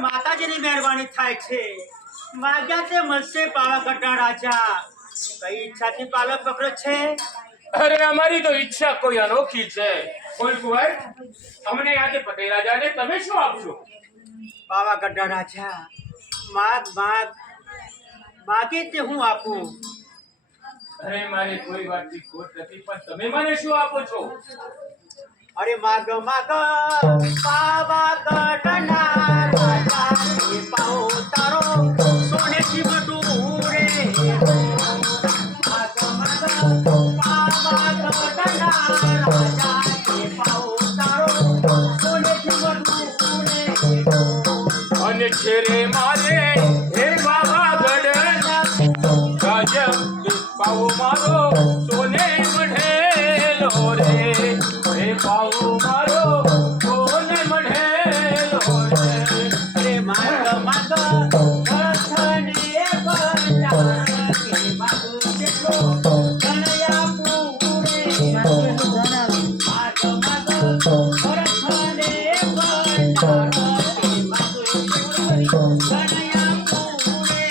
માતાજીની મહેરબાની થાય છે માગ્યા તે મળશે પાવાગઢના રાજા કઈ ઈચ્છાથી પાલક પકડ્યો છે અરે અમારી તો ઈચ્છા કોઈ અનોખી છે બોલ કુંવર અમને આજે પટેલ રાજાને તમે શું આપશો પાવાગઢના રાજા માગ માગ માગે તે હું આપું અરે મારે કોઈ વાતની ખોટ નથી પણ તમે મને શું આપો છો અરે માગ માગ પાવાગઢના રાજા એ પાઓ તારો સોનેથી બટુરે માગ માગ પાવાગઢના રાજા એ પાઓ તારો સોનેથી બટુરે અને છેરે મારે હે પાવાગઢના રાજા પાઓ મારો સોને મઢેલો રે હે પાઓ મારો સોને મઢેલો રે રે માગ માગ રથને બના કે માગ કેટલો કનયા પૂરે માગ માગ રથને બના કે માગ કેટલો કનયા પૂરે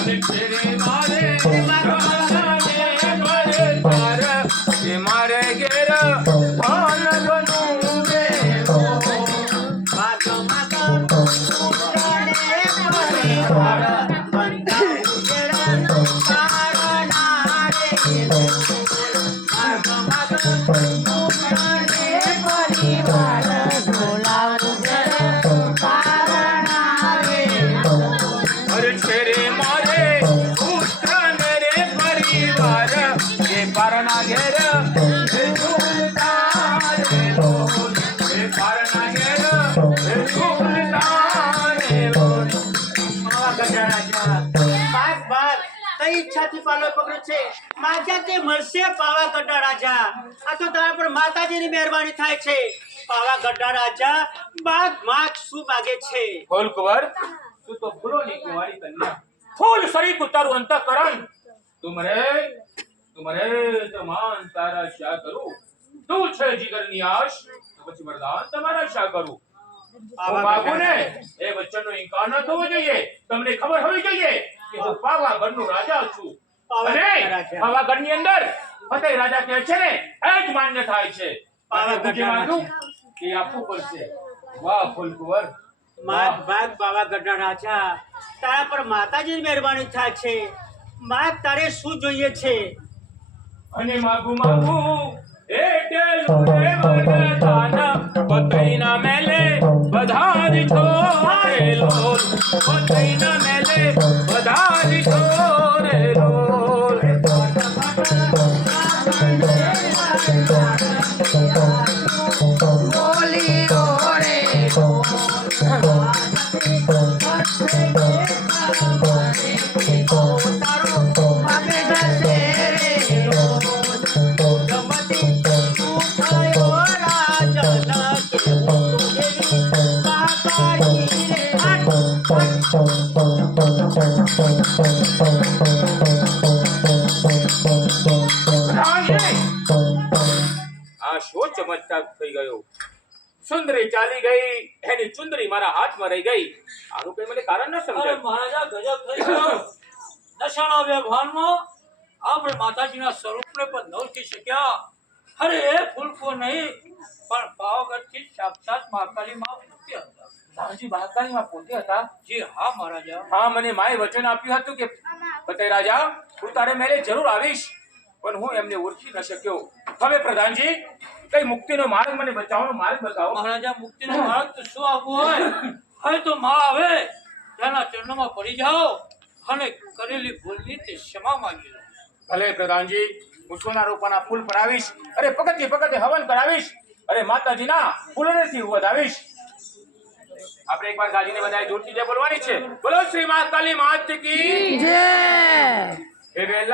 અને છેરે મારે મારે ઘેર ભાન બનું રે માગ માગ ઉતરણે પરિવાર બંધા ઉજળન કારણા રે માગ માગ ઉતરણે પરિવાર ઢોલા ઉજળન કારણા રે અરે છેરે મારે બાગ બાગ કઈ ઈચ્છાથી પાલક પકડ્યો છે માગ્યા તે મળશે પાવાગઢના રાજા આ તો તારા પર માતાજીની મહેરબાની થાય છે પાવાગઢના રાજા બાગ માગ શું માગે છે ફૂલકુંવર તું તો ફૂલોની કુંવારી કન્યા ફૂલ સરીખ તારું અંતઃકરણ તુમરે તમાન તારા શા કરું તું છે જીગરની આશ તો પછી વરદાન તમારા શા કરું હું માગું ને એ વચનનો ઇનકાર ન થવો જોઈએ તમને ખબર હોવી જોઈએ કે હું પાવાગઢનો રાજા છું અને પાવાગઢની અંદર ફતેહ રાજા કહે છે ને એ જ માન્ય થાય છે પાવાગઢ માગું એ આપવું પડશે વાહ ફૂલકુંવર માગ ભાગ પાવાગઢના રાજા તારા પર માતાજીની મહેરબાની થાય છે માગ તારે શું જોઈએ છે અને માગું એ ટેલું રે વરદાન પતઈના મેલે વધારી છોરે લોલ પતઈના મેલે વધારી છોરે લોલ બોલી રો રે આ શો ચમત્કાર થઈ ગયો સુંદરી ચાલી ગઈ એની ચુંદરી મારા હાથમાં રહી ગઈ આનું કઈ મને કારણ ન અરે સમજાય મહારાજા ગજબ થઈ ગયો દશાના વ્યવહારમાં આપણે માતાજીના સ્વરૂપને પણ નવથી શક્યા અરે એ ફૂલકો નહીં પણ પાવાગઢથી સાક્ષાત મહાકાળી માં પોતે હતા રામજી મહાકાળીમાં પોતે હતા જી હા મહારાજા હા મને માએ વચન આપ્યું હતું કે ફતેહ રાજા હું તારે મેલે જરૂર આવીશ પણ હું એમને ઓળખી ન શક્યો હવે પ્રધાનજી કઈ મુક્તિનો માર્ગ મને બચાવવાનો માર્ગ બતાવો મહારાજા મુક્તિનો માર્ગ તો શું આપવો હોય હવે તો માં આવે તેના ચરણોમાં પડી જાઓ અને કરેલી ભૂલની તે ક્ષમા માંગી લો ભલે પ્રધાનજી હું સોના રૂપાના ફૂલ પડાવીશ અરે પગથિયે હવન કરાવીશ અરે માતાજીના ફૂલોનેથી વધાવીશ આપણે એકવાર ગાજીને બધાએ જોરથી જય બોલવાની છે બોલો શ્રી મહાકાળી માત કી જય હે વેલા